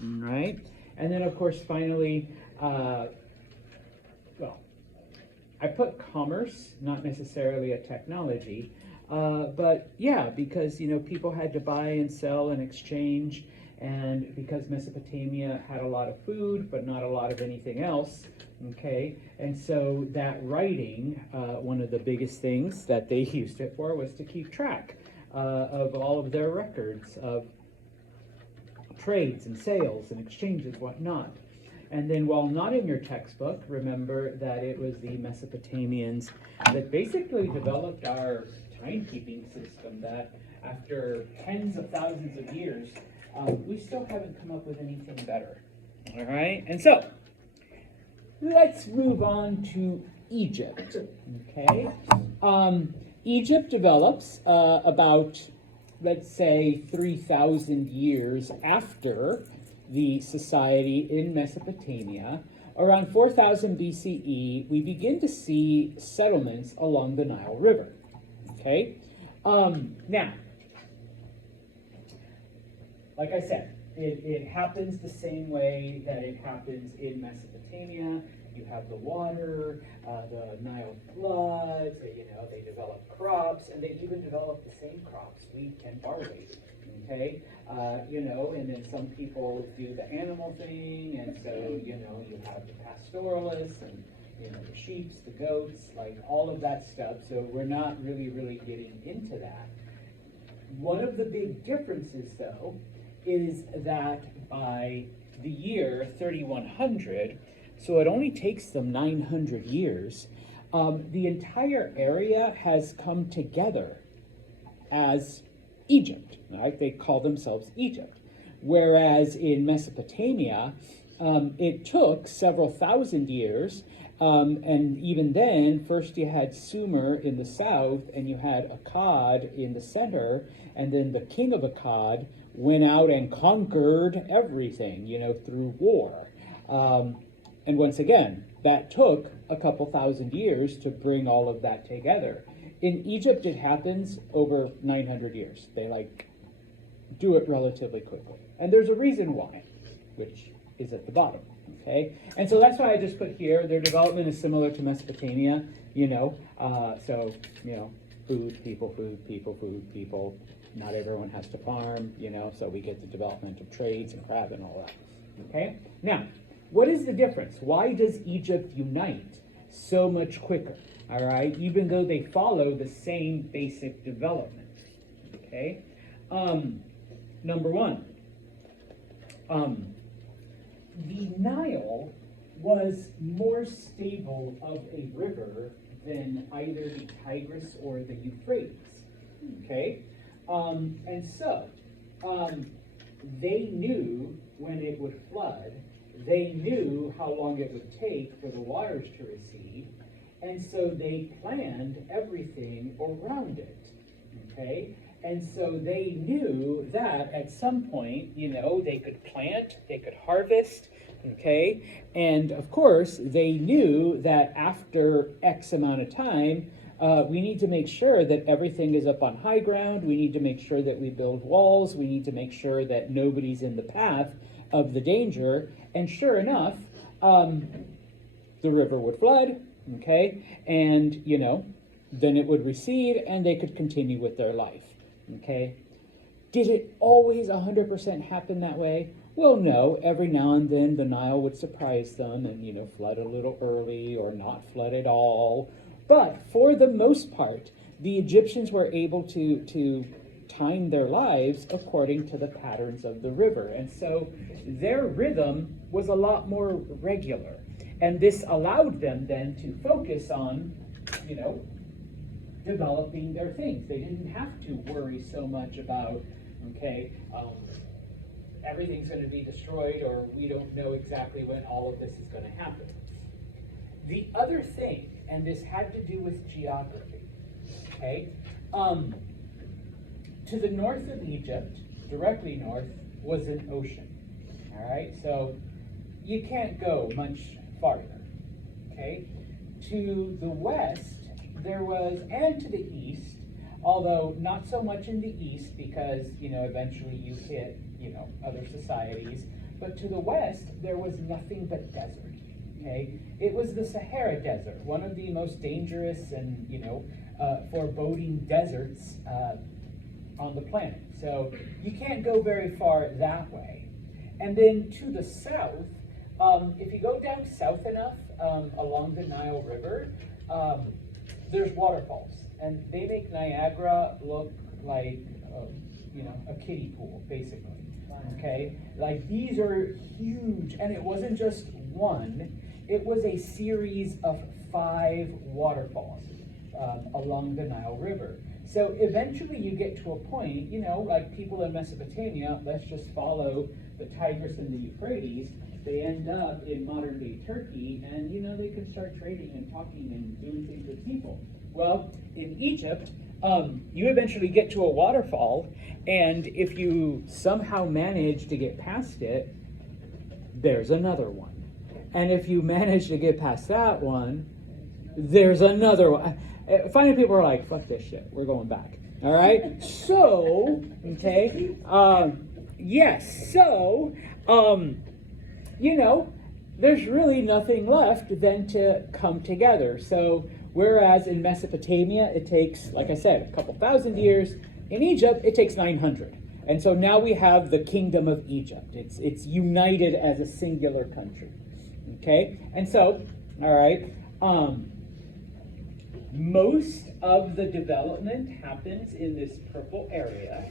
right? And then, of course, finally, well, I put commerce, not necessarily a technology, but yeah, because people had to buy and sell and exchange, and because Mesopotamia had a lot of food, but not a lot of anything else. Okay, and so that writing, one of the biggest things that they used it for was to keep track of all of their records of trades and sales and exchanges, whatnot. And then, while not in your textbook, remember that it was the Mesopotamians that basically developed our timekeeping system that after tens of thousands of years, we still haven't come up with anything better. All right? And so, let's move on to Egypt. Okay? Egypt develops about, let's say, 3,000 years after the society in Mesopotamia. Around 4000 BCE, we begin to see settlements along the Nile River. Okay? Now, like I said, it happens the same way that it happens in Mesopotamia. You have the water, the Nile floods, they develop crops, and they even develop the same crops, wheat and barley. Okay, and then some people do the animal thing, and so, you have the pastoralists and, the sheep, the goats, like all of that stuff. So we're not really getting into that. One of the big differences, though, is that by the year 3100, so it only takes them 900 years, the entire area has come together as Egypt, right? They call themselves Egypt. Whereas in Mesopotamia, it took several thousand years, and even then, first you had Sumer in the south, and you had Akkad in the center, and then the king of Akkad went out and conquered everything, through war. And once again, that took a couple thousand years to bring all of that together. In Egypt, it happens over 900 years. They do it relatively quickly. And there's a reason why, which is at the bottom, okay? And so that's why I just put here, their development is similar to Mesopotamia, food, people. Not everyone has to farm, so we get the development of trades and craft and all that, okay? Now, what is the difference? Why does Egypt unite so much quicker? All right, even though they follow the same basic development. Okay, number one, the Nile was more stable of a river than either the Tigris or the Euphrates. Okay, and so they knew when it would flood. They knew how long it would take for the waters to recede. And so they planned everything around it, okay? And so they knew that at some point, they could plant, they could harvest, okay? And of course, they knew that after X amount of time, we need to make sure that everything is up on high ground. We need to make sure that we build walls. We need to make sure that nobody's in the path of the danger. And sure enough, the river would flood. Okay, and then it would recede and they could continue with their life. Okay, did it always 100% happen that way? Well, no. Every now and then the Nile would surprise them and flood a little early or not flood at all. But for the most part, the Egyptians were able to time their lives according to the patterns of the river, and so their rhythm was a lot more regular. And this allowed them then to focus on, developing their things. They didn't have to worry so much about, everything's going to be destroyed, or we don't know exactly when all of this is going to happen. The other thing, and this had to do with geography, okay? To the north of Egypt, directly north, was an ocean, all right? So you can't go much farther, okay? To the west, there was, and to the east, although not so much in the east because, eventually you hit, other societies, but to the west, there was nothing but desert, okay? It was the Sahara Desert, one of the most dangerous and, foreboding deserts on the planet. So you can't go very far that way. And then to the south, if you go down south enough along the Nile River, there's waterfalls, and they make Niagara look like a kiddie pool, basically. Okay, like these are huge, and it wasn't just one; it was a series of 5 waterfalls along the Nile River. So eventually, you get to a point, like people in Mesopotamia. Let's just follow the Tigris and the Euphrates. They end up in modern-day Turkey, and they can start trading and talking and doing things with people. Well, in Egypt, you eventually get to a waterfall, and if you somehow manage to get past it, there's another one. And if you manage to get past that one, there's another one. Finally, people are like, fuck this shit, we're going back. All right? So, okay, yes, so, there's really nothing left than to come together. So, whereas in Mesopotamia, it takes, like I said, a couple thousand years, in Egypt, it takes 900. And so now we have the Kingdom of Egypt. It's united as a singular country. Okay? And so, all right, most of the development happens in this purple area,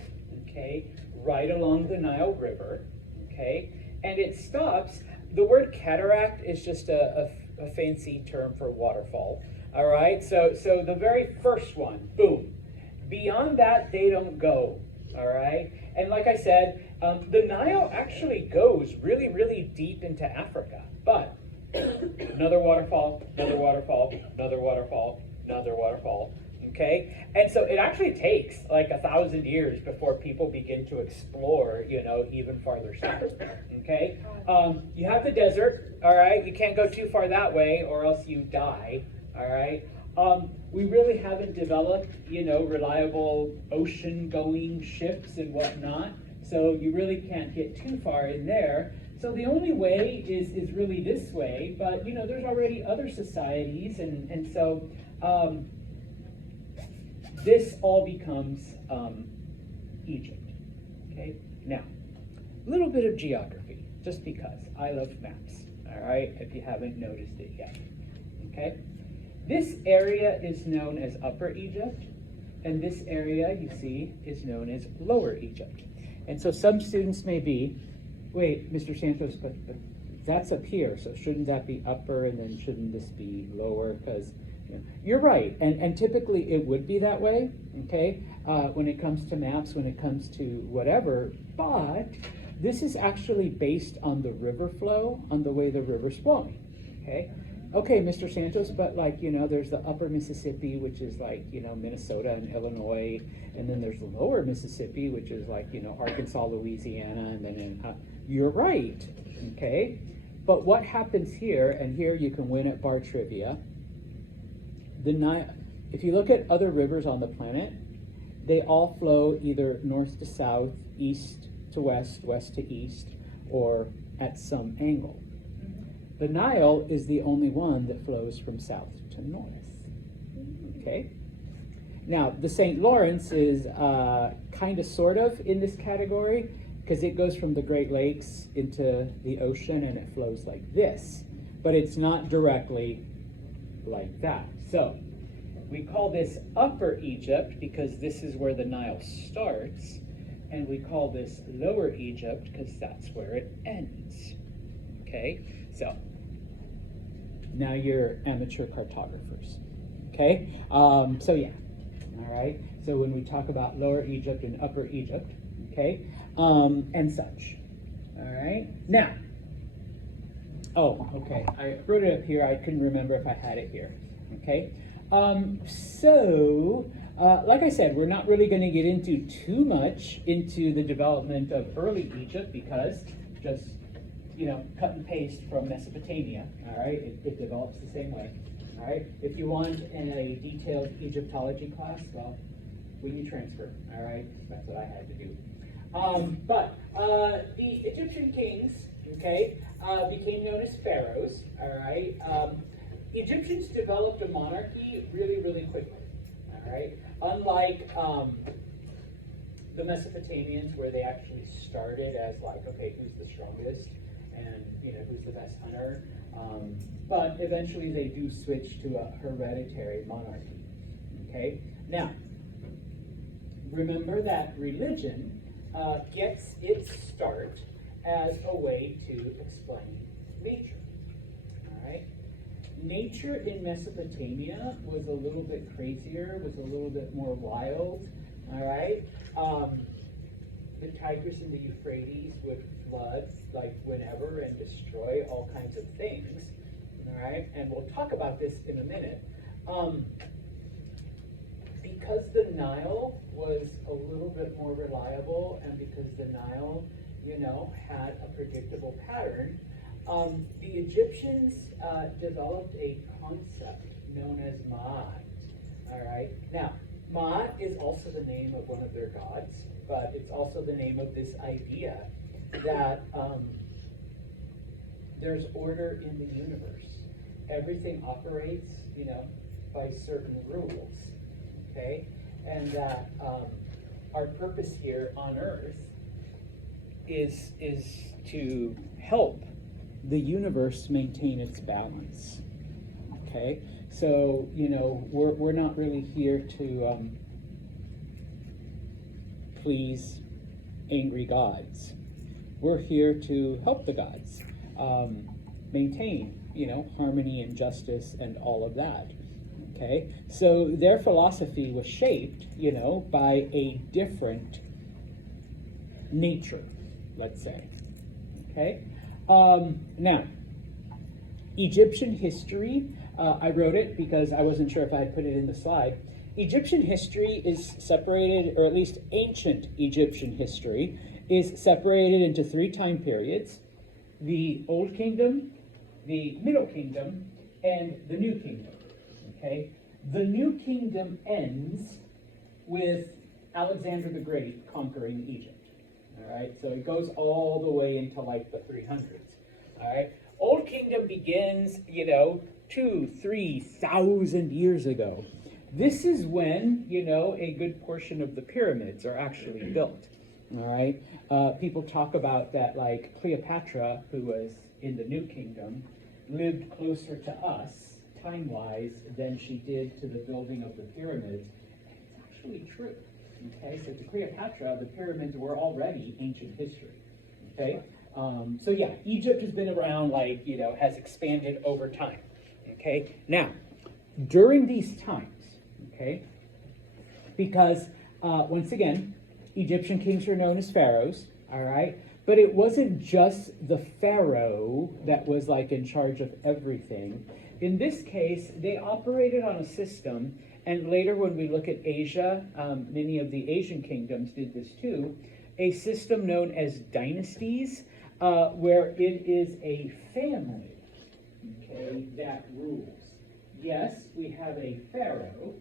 okay, right along the Nile River, okay? And it stops. The word cataract is just a fancy term for waterfall. All right, so the very first one, boom. Beyond that, they don't go. All right, and like I said, the Nile actually goes really, really deep into Africa. But another waterfall, another waterfall, another waterfall, another waterfall. Okay, and so it actually takes like 1,000 years before people begin to explore, even farther south. Okay, you have the desert. All right, you can't go too far that way, or else you die. All right, we really haven't developed, reliable ocean-going ships and whatnot. So you really can't get too far in there. So the only way is really this way. But there's already other societies, and so. This all becomes Egypt, okay? Now, a little bit of geography, just because I love maps, all right, if you haven't noticed it yet, okay? This area is known as Upper Egypt, and this area, you see, is known as Lower Egypt. And so some students may be, wait, Mr. Santos, but that's up here, so shouldn't that be upper, and then shouldn't this be lower? Because you're right, and typically it would be that way, okay, when it comes to maps, when it comes to whatever, but this is actually based on the river flow, on the way the river's flowing, okay? Okay, Mr. Santos, but there's the upper Mississippi, which is Minnesota and Illinois, and then there's the lower Mississippi, which is Arkansas, Louisiana, and then you're right, okay? But what happens here, and here you can win at bar trivia, the Nile, if you look at other rivers on the planet, they all flow either north to south, east to west, west to east, or at some angle. The Nile is the only one that flows from south to north. Okay? Now, the St. Lawrence is kind of sort of in this category because it goes from the Great Lakes into the ocean and it flows like this, but it's not directly like that. So we call this Upper Egypt because this is where the Nile starts, and we call this Lower Egypt because that's where it ends. Okay, so now you're amateur cartographers. Okay, so yeah, all right. So when we talk about Lower Egypt and Upper Egypt, okay, and such. All right, now. Oh, okay. I wrote it up here. I couldn't remember if I had it here. Okay, so like I said, we're not really going to get into too much into the development of early Egypt because just, cut and paste from Mesopotamia, all right? It develops the same way, all right? If you want a detailed Egyptology class, well, we can transfer, all right? That's what I had to do. But the Egyptian kings, okay, became known as pharaohs, all right? Egyptians developed a monarchy really, really quickly, all right? Unlike the Mesopotamians, where they actually started as like, okay, who's the strongest, and who's the best hunter, but eventually they do switch to a hereditary monarchy, okay? Now, remember that religion gets its start as a way to explain nature, all right? Nature in Mesopotamia was a little bit crazier, was a little bit more wild, all right? The Tigris and the Euphrates would flood like whenever and destroy all kinds of things, all right? And we'll talk about this in a minute. Because the Nile was a little bit more reliable, and because the Nile, had a predictable pattern, the Egyptians developed a concept known as Ma'at. All right. Now, Ma'at is also the name of one of their gods, but it's also the name of this idea that there's order in the universe. Everything operates, by certain rules. Okay, and that our purpose here on Earth is to help the universe maintain its balance. Okay, so we're not really here to please angry gods. We're here to help the gods maintain harmony and justice and all of that. Okay, so their philosophy was shaped, by a different nature, let's say. Okay, now, Egyptian history, I wrote it because I wasn't sure if I had put it in the slide. Egyptian history is separated, or at least ancient Egyptian history, is separated into 3 time periods: the Old Kingdom, the Middle Kingdom, and the New Kingdom. Okay, the New Kingdom ends with Alexander the Great conquering Egypt. All right, so it goes all the way into like the 300s. All right, Old Kingdom begins, 2,000-3,000 years ago. This is when, a good portion of the pyramids are actually built. All right, people talk about that, like Cleopatra, who was in the New Kingdom, lived closer to us time-wise than she did to the building of the pyramids. It's actually true. Okay, so to Cleopatra, the pyramids were already ancient history. Okay, so yeah, Egypt has been around, has expanded over time. Okay, now, during these times, okay, because once again, Egyptian kings were known as pharaohs, all right, but it wasn't just the pharaoh that was in charge of everything. In this case, they operated on a system, and later when we look at Asia, many of the Asian kingdoms did this too, a system known as dynasties, where it is a family, okay, that rules. Yes, we have a pharaoh,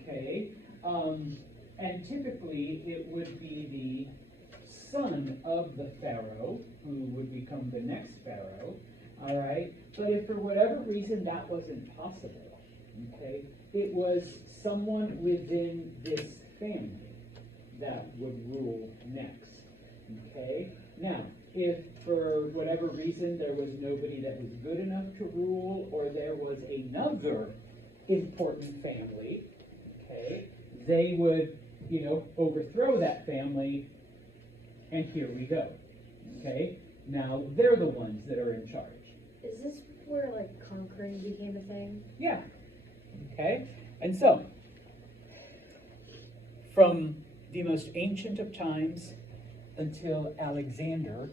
okay, and typically it would be the son of the pharaoh who would become the next pharaoh. All right, but if for whatever reason that wasn't possible, okay, it was someone within this family that would rule next. Okay, now if for whatever reason there was nobody that was good enough to rule, or there was another important family, okay, they would, overthrow that family, and here we go. Okay, now they're the ones that are in charge. Is this where conquering became a thing? Yeah. Okay, and so from the most ancient of times until Alexander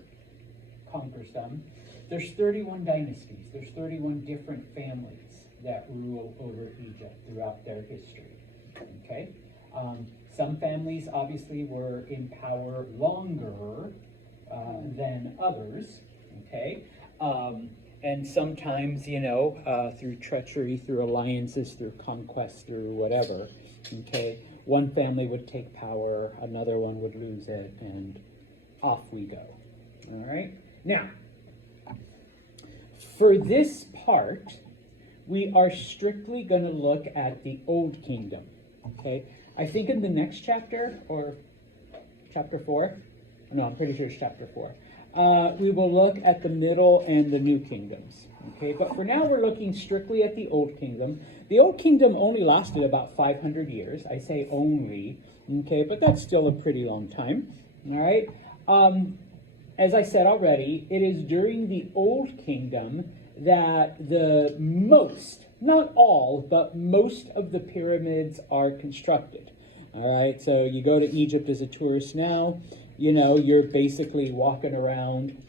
conquers them, there's 31 dynasties. There's 31 different families that rule over Egypt throughout their history. Okay, some families obviously were in power longer than others. Okay. And sometimes, through treachery, through alliances, through conquest, through whatever, okay, one family would take power, another one would lose it, and off we go. All right? Now, For this part, we are strictly going to look at the Old Kingdom. Okay? I think in the next chapter, or chapter 4, no, I'm pretty sure it's chapter 4, we will look at the Middle and the New Kingdoms. Okay? But for now, we're looking strictly at the Old Kingdom. The Old Kingdom only lasted about 500 years. I say only, okay, but that's still a pretty long time. All right? As I said already, it is during the Old Kingdom that the most, not all, but most of the pyramids are constructed. All right, so you go to Egypt as a tourist now, you know, you're basically walking around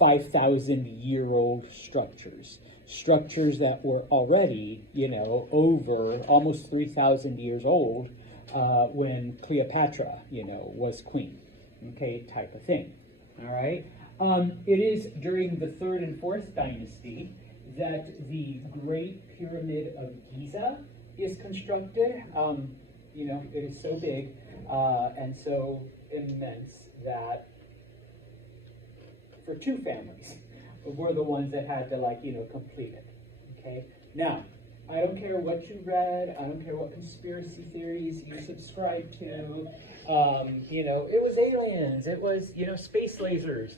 5,000-year-old structures. Structures that were already, you know, over almost 3,000 years old when Cleopatra, you know, was queen. Okay, type of thing. All right. It is during the 3rd and 4th dynasty that the Great Pyramid of Giza is constructed. You know, it is so big and so immense that for 2 families were the ones that had to, like, you know, complete it. Okay. Now, I don't care what you read. I don't care what conspiracy theories you subscribe to. You know, it was aliens. It was, you know, space lasers.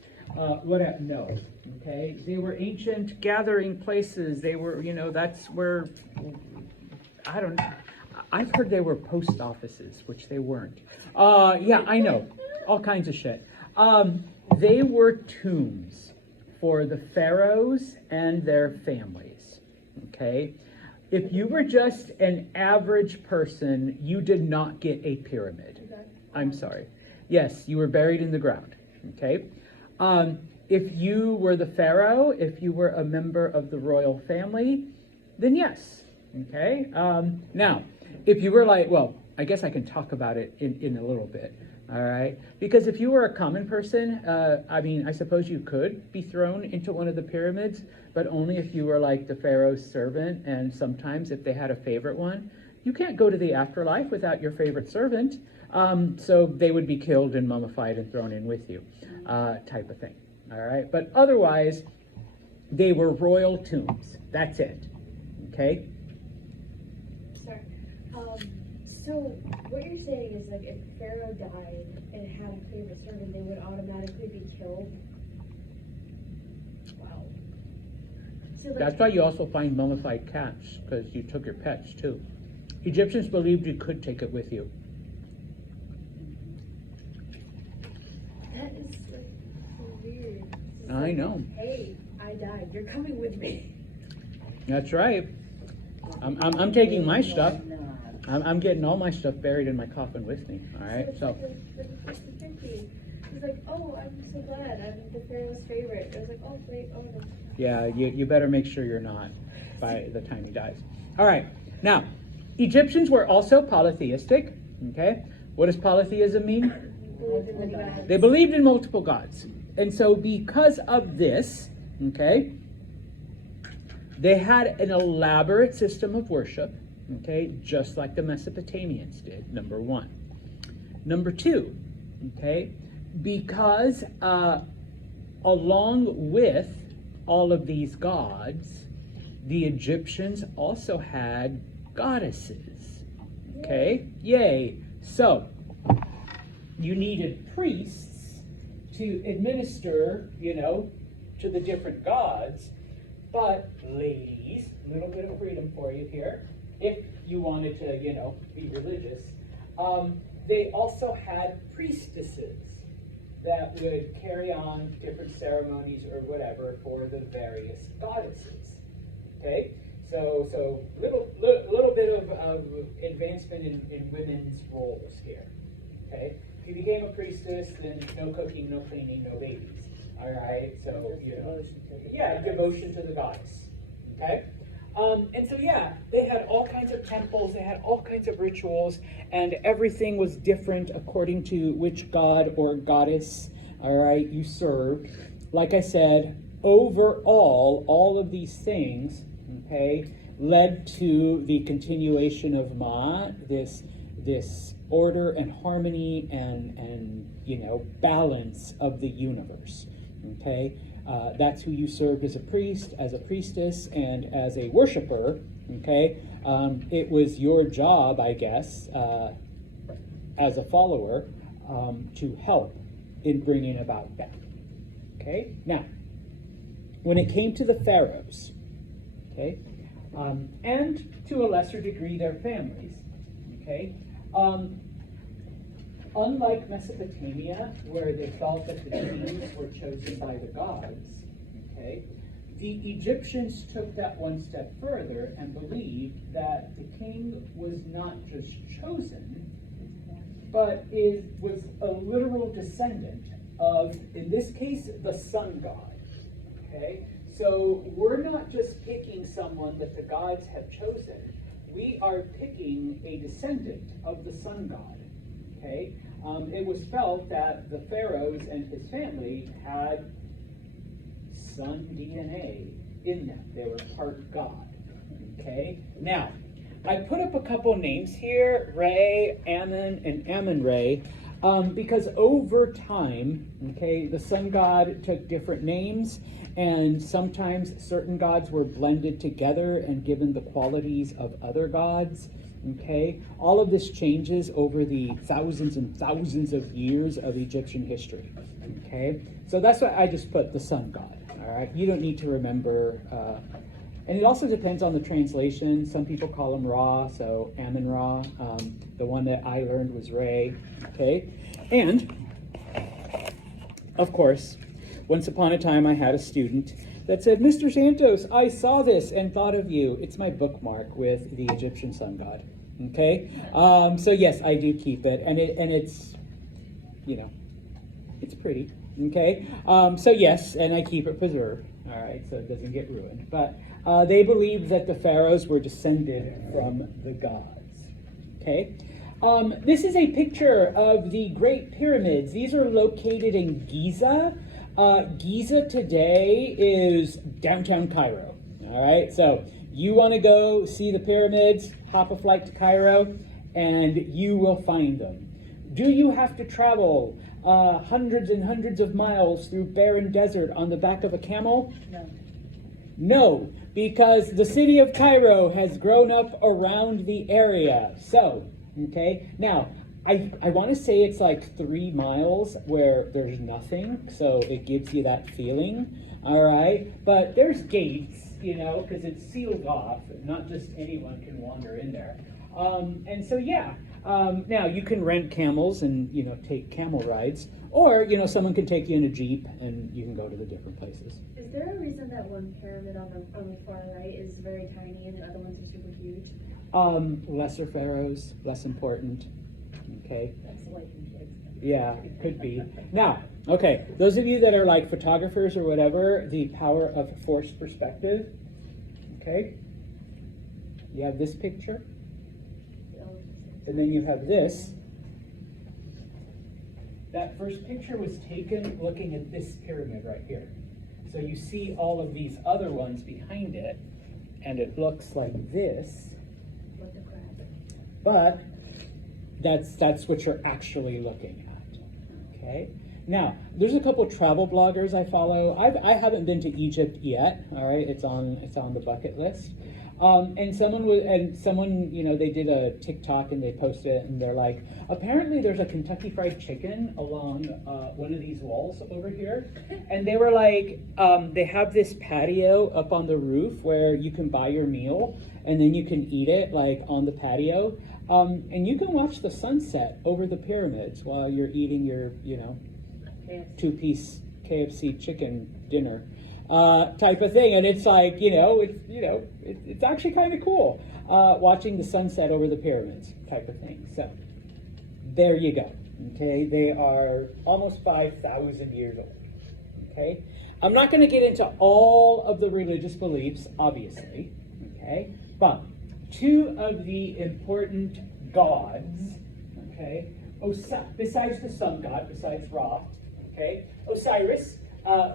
Whatever. No. Okay. They were ancient gathering places. They were, you know, that's where, I don't know. I've heard they were post offices, which they weren't. Yeah, I know. All kinds of shit. They were tombs for the pharaohs and their families. Okay. If you were just an average person, you did not get a pyramid. I'm sorry. Yes, you were buried in the ground. Okay. If you were the pharaoh, if you were a member of the royal family, then yes. Okay. Now, if you were like, well, I guess I can talk about it in a little bit. All right. Because if you were a common person, I mean, I suppose you could be thrown into one of the pyramids, but only if you were like the pharaoh's servant, and sometimes if they had a favorite one. You can't go to the afterlife without your favorite servant. So they would be killed and mummified and thrown in with you, type of thing. All right. But otherwise, they were royal tombs. That's it. Okay. Sorry. So what you're saying is, like, if Pharaoh died and had a favorite servant, they would automatically be killed? Wow. So, like, That's why you also find mummified cats, because you took your pets too. Egyptians believed you could take it with you. that is, like, so weird. It's I like, know. hey, I died. You're coming with me. That's right. I'm taking my stuff. I'm getting all my stuff buried in my coffin with me. All right. So. It's like 50-50. He's like, oh, I'm so glad. I'm the Pharaoh's favorite. I was like, oh, wait, oh, no. Yeah, you better make sure you're not by the time he dies. All right. Now, Egyptians were also polytheistic. Okay. What does polytheism mean? They believed in multiple gods. And so because of this, okay, they had an elaborate system of worship, okay, just like the Mesopotamians did, number one. Number two, okay, because along with all of these gods, the Egyptians also had goddesses, okay? Yay. So, you needed priests to administer, you know, to the different gods. But ladies, a little bit of freedom for you here, if you wanted to, you know, be religious. They also had priestesses that would carry on different ceremonies or whatever for the various goddesses. Okay, so little bit of advancement in women's roles here. Okay, if you became a priestess, then no cooking, no cleaning, no babies. All right, so, you know, yeah, devotion to the goddess. Okay, and so, yeah, they had all kinds of temples, they had all kinds of rituals, and everything was different according to which god or goddess, all right, you served. Like I said, overall, all of these things, okay, led to the continuation of Ma'at, this order and harmony and you know, balance of the universe. Okay, That's who you served as a priest, as a priestess, and as a worshiper. Okay, it was your job, I guess, as a follower, to help in bringing about that. Okay, now, when it came to the pharaohs, okay, and to a lesser degree their families, okay, unlike Mesopotamia, where they felt that the kings were chosen by the gods, okay, the Egyptians took that one step further and believed that the king was not just chosen, but was a literal descendant of, in this case, the sun god. Okay? So we're not just picking someone that the gods have chosen. We are picking a descendant of the sun god. Okay? It was felt that the pharaohs and his family had sun DNA in them. They were part god. Okay? Now, I put up a couple names here, Re, Ammon, and Ammon-Re, because over time, okay, the sun god took different names, and sometimes certain gods were blended together and given the qualities of other gods. Okay, all of this changes over the thousands and thousands of years of Egyptian history. Okay, so that's why I just put the sun god. All right, you don't need to remember. And it also depends on the translation. Some people call him Ra, so Ammon-Ra. The one that I learned was Re. Okay, and of course, once upon a time I had a student that said, "Mr. Santos, I saw this and thought of you." It's my bookmark with the Egyptian sun god. Okay, so yes, I do keep it, and it's, you know, it's pretty. Okay, so yes, and I keep it preserved. All right, so it doesn't get ruined. But they believed that the pharaohs were descended from the gods. Okay, this is a picture of the Great Pyramids. These are located in Giza. Giza today is downtown Cairo. All right, so you want to go see the pyramids, hop a flight to Cairo, and you will find them. Do you have to travel hundreds and hundreds of miles through barren desert on the back of a camel? No. No, because the city of Cairo has grown up around the area. So, okay, now, I want to say it's like 3 miles where there's nothing, so it gives you that feeling, all right? But there's gates, you know, because it's sealed off. Not just anyone can wander in there. And so, yeah, now you can rent camels and, you know, take camel rides, or, you know, someone can take you in a Jeep and you can go to the different places. Is there a reason that one pyramid on the far right is very tiny and the other ones are super huge? Lesser pharaohs, less important. Okay. That's like kids. Yeah, it could be. Now, okay, those of you that are like photographers or whatever, the power of forced perspective. Okay. You have this picture, and then you have this. That first picture was taken looking at this pyramid right here. So you see all of these other ones behind it, and it looks like this. What the crap? But that's what you're actually looking at. Okay. Now, there's a couple travel bloggers I follow. I haven't been to Egypt yet. All right, it's on the bucket list. And someone, you know, they did a TikTok and they posted it, and they're like, apparently there's a Kentucky Fried Chicken along one of these walls over here, and they were like, they have this patio up on the roof where you can buy your meal, and then you can eat it like on the patio, and you can watch the sunset over the pyramids while you're eating your, you know, 2-piece KFC chicken dinner. Type of thing, and it's like, it's actually kind of cool watching the sunset over the pyramids type of thing. So there you go. Okay, they are almost 5,000 years old. Okay, I'm not going to get into all of the religious beliefs, obviously. Okay, but 2 of the important gods. Okay, besides the sun god, besides Ra. Okay, Osiris.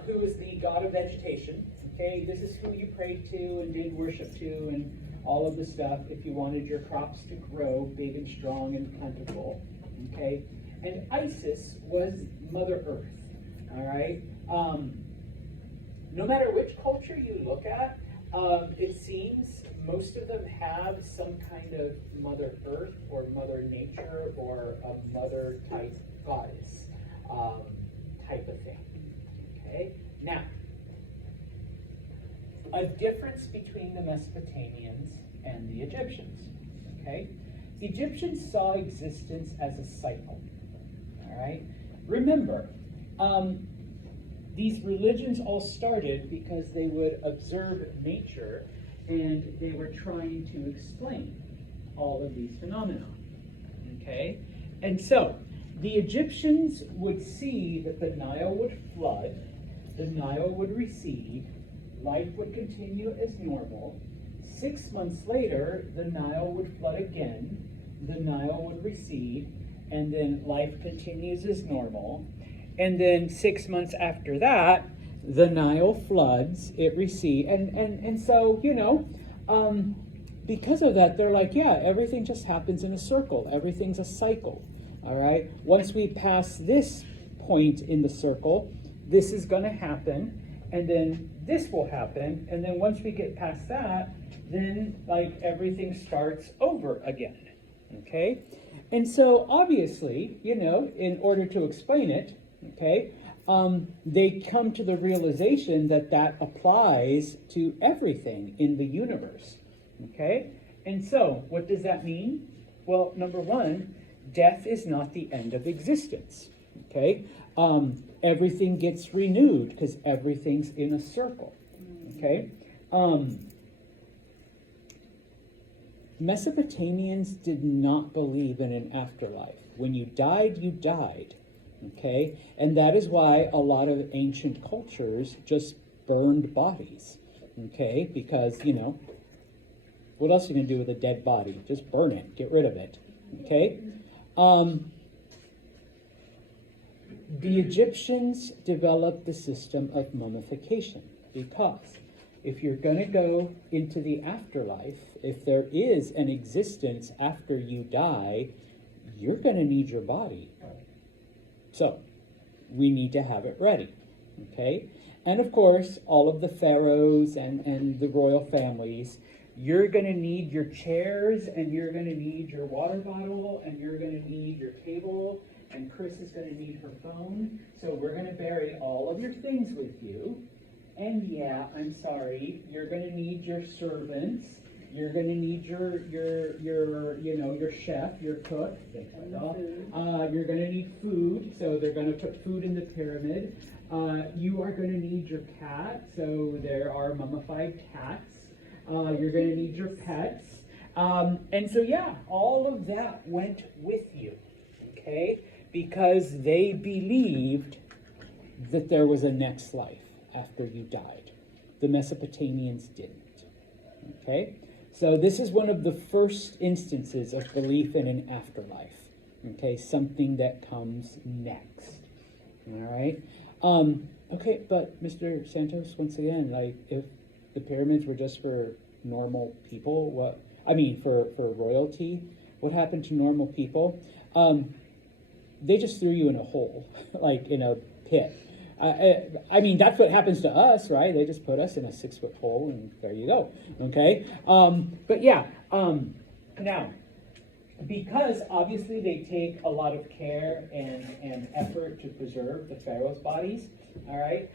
Who is the god of vegetation. Okay, this is who you prayed to and did worship to and all of the stuff if you wanted your crops to grow big and strong and plentiful. Okay, and Isis was Mother Earth. All right, no matter which culture you look at, it seems most of them have some kind of Mother Earth or Mother Nature or a mother type goddess type of thing. Okay? Now, a difference between the Mesopotamians and the Egyptians. Okay? The Egyptians saw existence as a cycle. All right? Remember, these religions all started because they would observe nature and they were trying to explain all of these phenomena. Okay? And so, the Egyptians would see that the Nile would flood, the Nile would recede, life would continue as normal. 6 months later, the Nile would flood again, the Nile would recede, and then life continues as normal. And then 6 months after that, the Nile floods, it recedes, and so, because of that, they're like, yeah, everything just happens in a circle. Everything's a cycle, all right? Once we pass this point in the circle, this is going to happen, and then this will happen, and then once we get past that, then, like, everything starts over again, okay? And so, obviously, in order to explain it, okay, they come to the realization that that applies to everything in the universe, okay? And so, what does that mean? Well, number one, death is not the end of existence, okay? Everything gets renewed because everything's in a circle, okay? Mesopotamians did not believe in an afterlife. When you died, you died. Okay? And that is why a lot of ancient cultures just burned bodies. Okay? Because, what else are you going to do with a dead body? Just burn it. Get rid of it. Okay? The Egyptians developed the system of mummification because if you're going to go into the afterlife, if there is an existence after you die, you're going to need your body. So, we need to have it ready, okay? And of course, all of the pharaohs and the royal families, you're going to need your chairs, and you're going to need your water bottle, and you're going to need your table, and Chris is going to need her phone. So we're going to bury all of your things with you. And yeah, I'm sorry, you're going to need your servants. You're going to need your chef, your cook. You're going to need food, so they're going to put food in the pyramid. You are going to need your cat, so there are mummified cats. You're going to need your pets. And so, yeah, all of that went with you, okay? Because they believed that there was a next life after you died. The Mesopotamians didn't, okay? So this is one of the first instances of belief in an afterlife, okay? Something that comes next, all right? Okay, but Mr. Santos, once again, like, if the pyramids were just for normal people, for royalty, what happened to normal people? They just threw you in a hole, like in a pit. That's what happens to us, right? They just put us in a 6-foot hole, and there you go, okay? Now, because obviously they take a lot of care and effort to preserve the pharaoh's bodies, all right?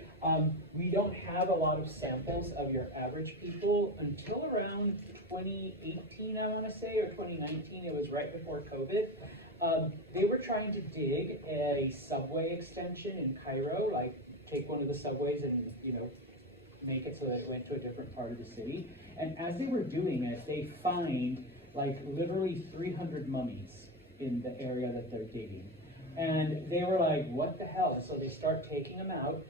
We don't have a lot of samples of your average people until around 2018, I want to say, or 2019. It was right before COVID. They were trying to dig a subway extension in Cairo, like take one of the subways and, make it so that it went to a different part of the city. And as they were doing it, they find like literally 300 mummies in the area that they're digging. And they were like, what the hell? So they start taking them out.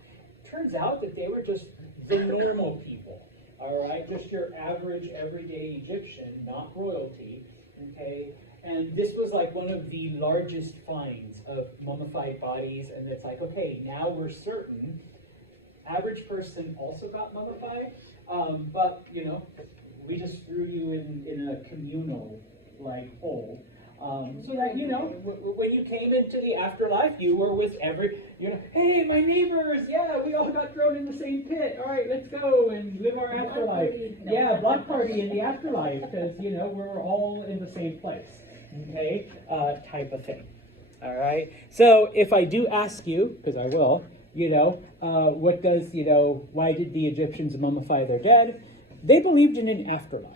Turns out that they were just the normal people, all right? Just your average, everyday Egyptian, not royalty, okay? And this was like one of the largest finds of mummified bodies, and it's like, okay, now we're certain. Average person also got mummified, but, we just threw you in a communal, like, hole. So that, you know, when you came into the afterlife, you were with hey, my neighbors, yeah, we all got thrown in the same pit. All right, let's go and live our afterlife. Yeah, block party in the afterlife, because, you know, we're all in the same place. Okay, type of thing. All right. So if I do ask you, because I will, you know, why did the Egyptians mummify their dead? They believed in an afterlife.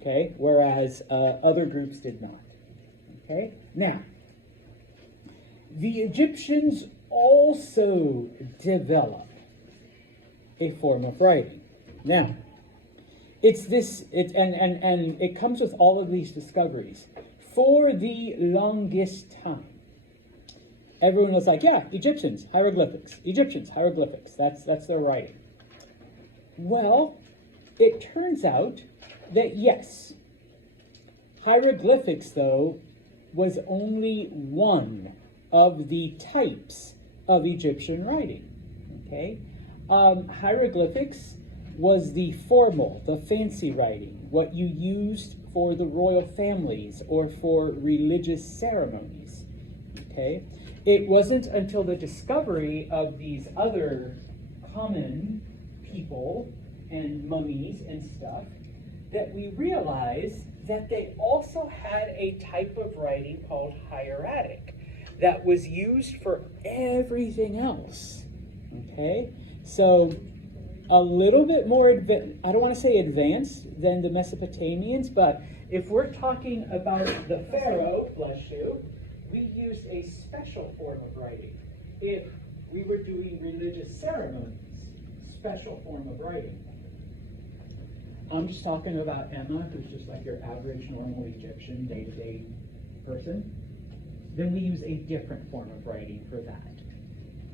Okay, whereas other groups did not. Okay, now, the Egyptians also developed a form of writing. Now, and it comes with all of these discoveries. For the longest time, everyone was like, yeah, Egyptians, hieroglyphics. Egyptians, hieroglyphics. That's their writing. Well, it turns out that yes, hieroglyphics, though, was only one of the types of Egyptian writing. Okay, hieroglyphics was the formal, the fancy writing, what you used for the royal families or for religious ceremonies. Okay, it wasn't until the discovery of these other common people and mummies and stuff that we realized that they also had a type of writing called hieratic that was used for everything else. Okay, so a little bit more I don't want to say advanced than the Mesopotamians, but if we're talking about the pharaoh, bless you, we used a special form of writing. If we were doing religious ceremonies, special form of writing. I'm just talking about Emma, who's just like your average, normal Egyptian, day-to-day person. Then we use a different form of writing for that.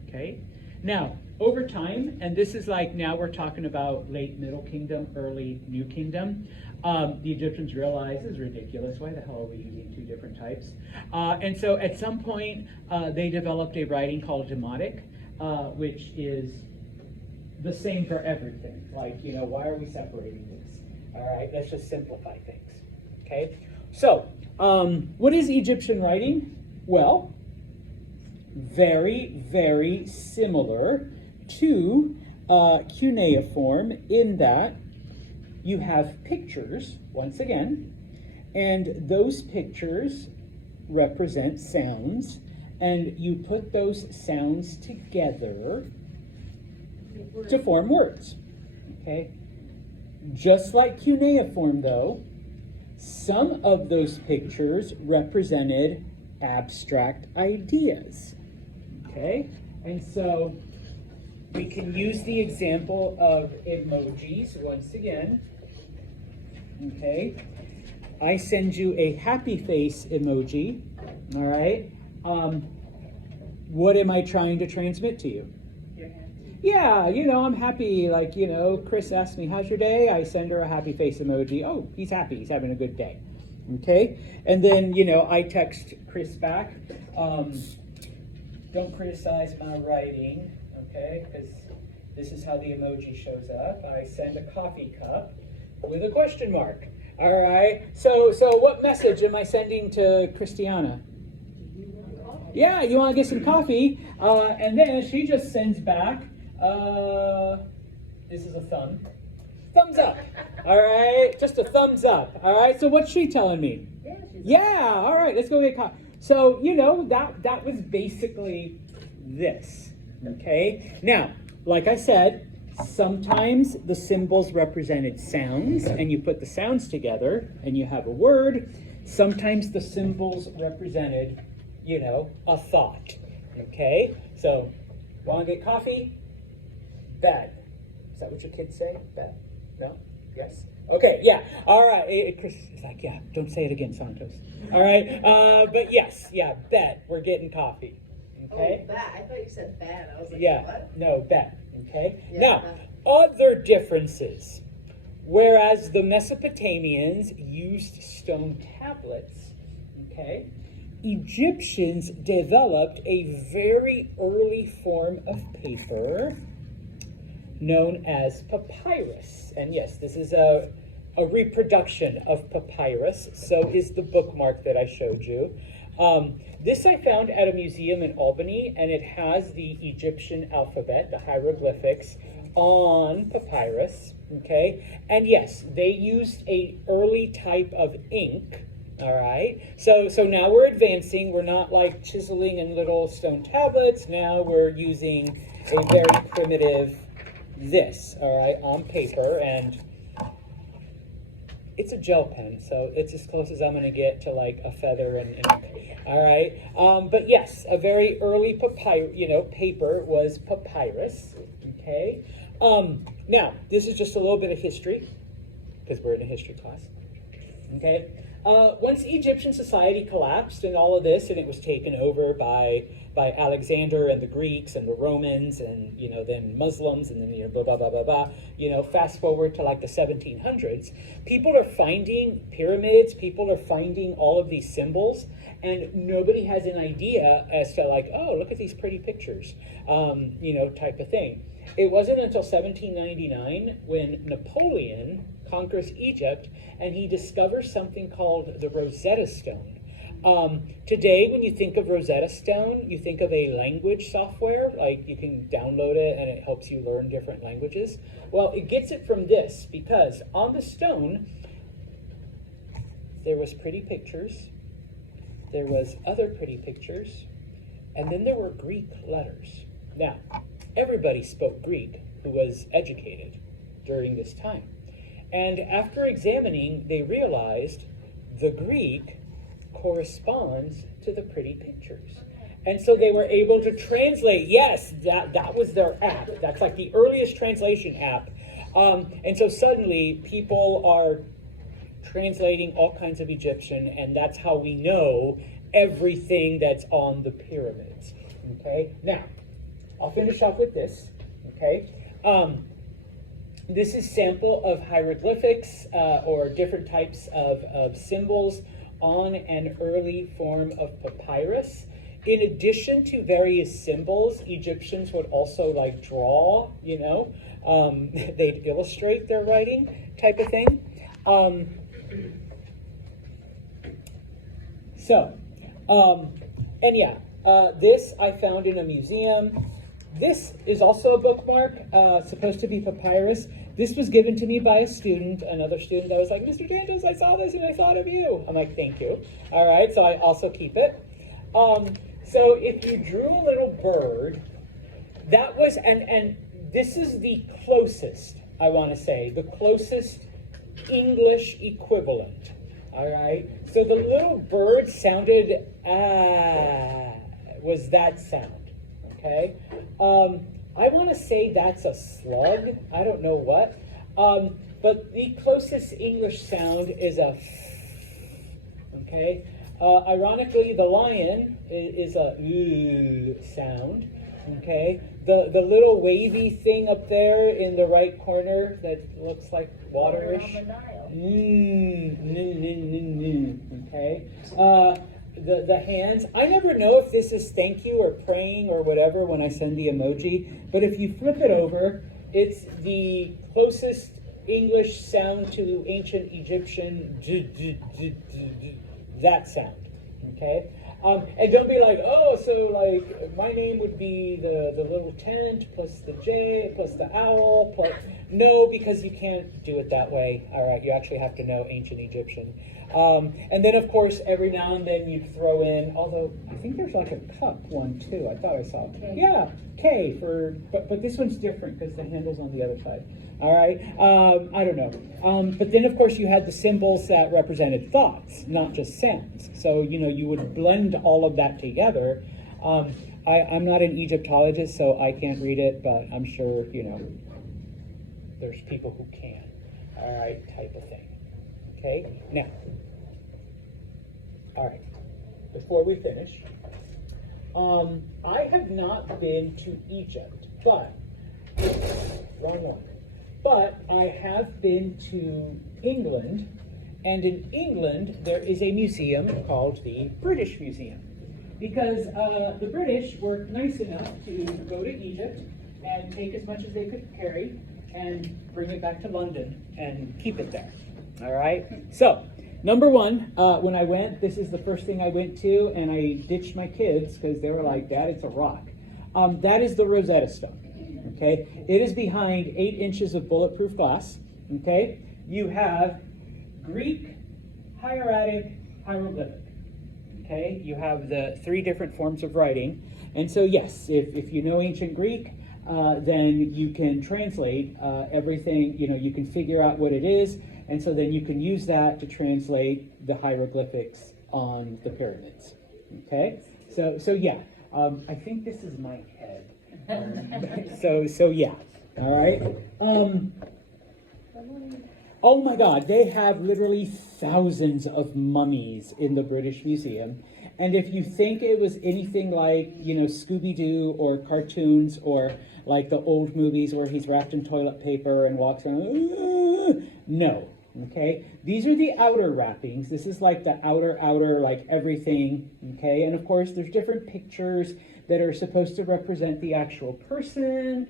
Okay? Now, over time, and this is like now we're talking about late Middle Kingdom, early New Kingdom, the Egyptians realized this is ridiculous. Why the hell are we using two different types? And so at some point, they developed a writing called Demotic, which is the same for everything. Like, you know, why are we separating this? All right, let's just simplify things. Okay? So, what is Egyptian writing? Well, very, very similar to cuneiform in that you have pictures, once again, and those pictures represent sounds, and you put those sounds together to form words. Okay? Just like cuneiform, though, some of those pictures represented abstract ideas. Okay? And so we can use the example of emojis once again. Okay? I send you a happy face emoji. All right? What am I trying to transmit to you? Yeah, you know, I'm happy. Like, you know, Chris asked me, how's your day? I send her a happy face emoji. Oh, he's happy. He's having a good day. Okay? And then, you know, I text Chris back. Don't criticize my writing, okay? Because this is how the emoji shows up. I send a coffee cup with a question mark. All right? So what message am I sending to Christiana? Yeah, you want to get some coffee? And then she just sends back, this is a thumbs up. All right, just a thumbs up. All right, so what's she telling me? Yeah, all right, let's go get coffee. So, you know, that was basically this. Okay, now, like I said, sometimes the symbols represented sounds, and you put the sounds together, and you have a word. Sometimes the symbols represented, you know, a thought. Okay, so want to get coffee? Bed. Is that what your kids say? Bed. No? Yes? Okay, yeah. All right. Chris is like, yeah, don't say it again, Santos. All right. But yes, yeah, bed. We're getting coffee. Okay? Oh, bat. I thought you said bad. I was like, yeah. What? No, bed. Okay? Yeah, now, other differences. Whereas the Mesopotamians used stone tablets, okay, Egyptians developed a very early form of paper known as papyrus. And yes, this is a a reproduction of papyrus. So is the bookmark that I showed you. This I found at a museum in Albany, and it has the Egyptian alphabet, the hieroglyphics, on papyrus, okay? And yes, they used a early type of ink, all right? So now we're advancing. We're not like chiseling in little stone tablets. Now we're using a very primitive this, all right, on paper, and it's a gel pen, so it's as close as I'm going to get to like a feather and all right. But yes, a very early paper was papyrus. Okay. Now this is just a little bit of history because we're in a history class. Okay. Once Egyptian society collapsed and all of this, and it was taken over by Alexander and the Greeks and the Romans and, then Muslims and then, blah, blah, blah, blah, blah. Fast forward to like the 1700s, people are finding pyramids, people are finding all of these symbols, and nobody has an idea as to like, oh, look at these pretty pictures, type of thing. It wasn't until 1799 when Napoleon conquers Egypt and he discovers something called the Rosetta Stone. Today, when you think of Rosetta Stone, you think of a language software, like you can download it and it helps you learn different languages. Well, it gets it from this, because on the stone, there was pretty pictures, there was other pretty pictures, and then there were Greek letters. Now, everybody spoke Greek who was educated during this time. And after examining, they realized the Greek corresponds to the pretty pictures. And so they were able to translate. Yes, that was their app. That's like the earliest translation app. And so suddenly people are translating all kinds of Egyptian, and that's how we know everything that's on the pyramids. Okay, now I'll finish up with this. Okay, this is sample of hieroglyphics or different types of symbols on an early form of papyrus. In addition to various symbols, Egyptians would also like draw, they'd illustrate their writing type of thing. This I found in a museum. This is also a bookmark, supposed to be papyrus. This was given to me by a student, another student that was like, Mr. Cantos, I saw this and I thought of you. I'm like, thank you. All right, so I also keep it. So if you drew a little bird, that was, and this is the closest, I want to say, the closest English equivalent. All right, so the little bird sounded, was that sound, okay? I want to say that's a slug. I don't know what. But the closest English sound is a okay? Ironically, the lion is a sound, okay? The little wavy thing up there in the right corner that looks like waterish. Okay? The hands, I never know if this is thank you or praying or whatever when I send the emoji, but if you flip it over, it's the closest English sound to ancient Egyptian, that sound, okay? And don't be like, oh, so like my name would be the little tent plus the J plus the owl plus, no, because you can't do it that way, all right? You actually have to know ancient Egyptian. And then, of course, every now and then you throw in, although I think there's like a cup one too. I thought I saw. K. Yeah, K for, but this one's different because the handle's on the other side. All right, I don't know. But then, of course, you had the symbols that represented thoughts, not just sounds. So, you would blend all of that together. I'm not an Egyptologist, so I can't read it, but I'm sure, there's people who can. All right, type of thing. Okay, now, all right, before we finish, I have not been to Egypt, but, wrong one, but I have been to England, and in England there is a museum called the British Museum, because the British were nice enough to go to Egypt and take as much as they could carry and bring it back to London and keep it there. All right. So, number one, when I went, this is the first thing I went to, and I ditched my kids because they were like, "Dad, it's a rock." That is the Rosetta Stone. Okay. It is behind 8 inches of bulletproof glass. Okay. You have Greek, hieratic, hieroglyphic. Okay. You have the 3 different forms of writing, and so yes, if you know ancient Greek, then you can translate everything. You can figure out what it is. And so then you can use that to translate the hieroglyphics on the pyramids. Okay? So yeah, I think this is my head. So yeah. All right. Oh my God, they have literally thousands of mummies in the British Museum. And if you think it was anything like, Scooby-Doo or cartoons or like the old movies where he's wrapped in toilet paper and walks around, no. Okay, these are the outer wrappings. This is like the outer, like everything. Okay, and of course, there's different pictures that are supposed to represent the actual person,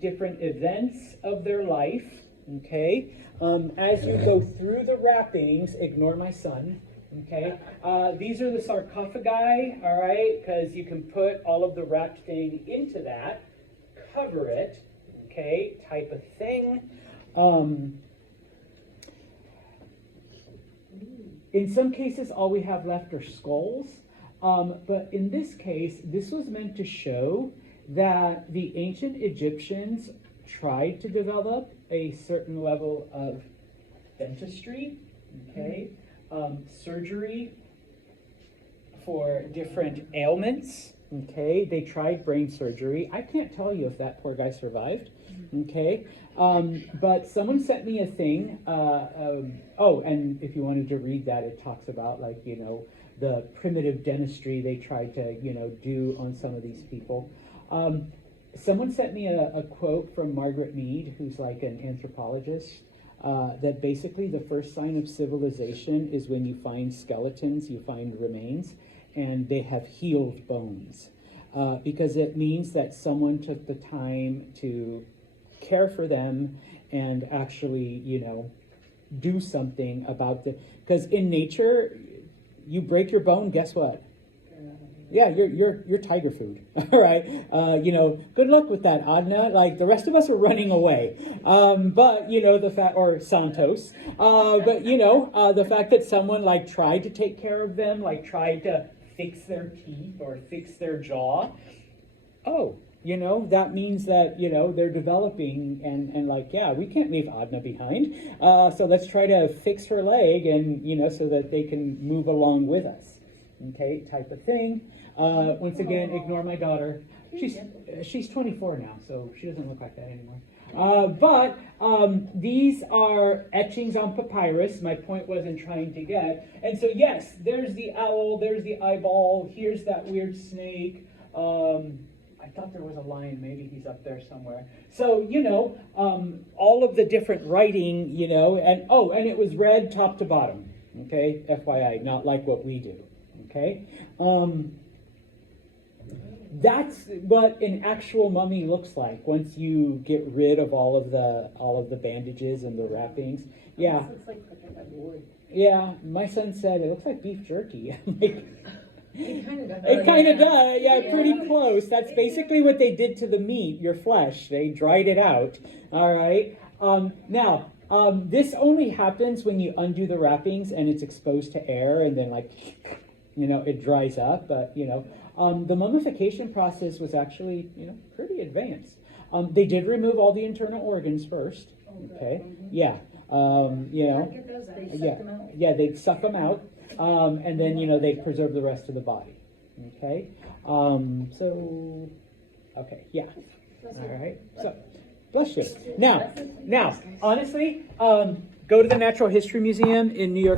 different events of their life. Okay, as you go through the wrappings, ignore my son. Okay, these are the sarcophagi. All right, because you can put all of the wrapped thing into that, cover it. Okay, type of thing. In some cases, all we have left are skulls, but in this case, this was meant to show that the ancient Egyptians tried to develop a certain level of dentistry, okay, surgery for different ailments, okay. They tried brain surgery. I can't tell you if that poor guy survived, okay. But someone sent me a thing. And if you wanted to read that, it talks about the primitive dentistry they tried to do on some of these people. Someone sent me a quote from Margaret Mead, who's like an anthropologist, that basically the first sign of civilization is when you find skeletons, you find remains, and they have healed bones, because it means that someone took the time to care for them and actually, do something about the, because in nature, you break your bone, guess what? Yeah, you're tiger food. All right. Good luck with that, Adna. Like the rest of us are running away. But the fact, or Santos. But the fact that someone tried to take care of them, tried to fix their teeth or fix their jaw. Oh, that means that, they're developing and we can't leave Adna behind. So let's try to fix her leg and, so that they can move along with us. Okay, type of thing. Once again, ignore my daughter. She's 24 now, so she doesn't look like that anymore. But these are etchings on papyrus. My point was in trying to get. And so, yes, there's the owl, there's the eyeball, here's that weird snake. I thought there was a lion. Maybe he's up there somewhere. So, all of the different writing, and it was red top to bottom. Okay, FYI, not like what we do. Okay, that's what an actual mummy looks like once you get rid of all of the bandages and the wrappings. Yeah. This looks like freaking wood. Yeah, my son said it looks like beef jerky. It kind of does. It kind of does, yeah, pretty close. That's basically what they did to the meat, your flesh. They dried it out. All right. Now, this only happens when you undo the wrappings and it's exposed to air, and then it dries up. But the mummification process was actually pretty advanced. They did remove all the internal organs first. Okay. Yeah. They'd suck them out. And then, they preserve the rest of the body. Okay. Okay. Yeah. All right. So, bless you. Now, honestly, go to the Natural History Museum in New York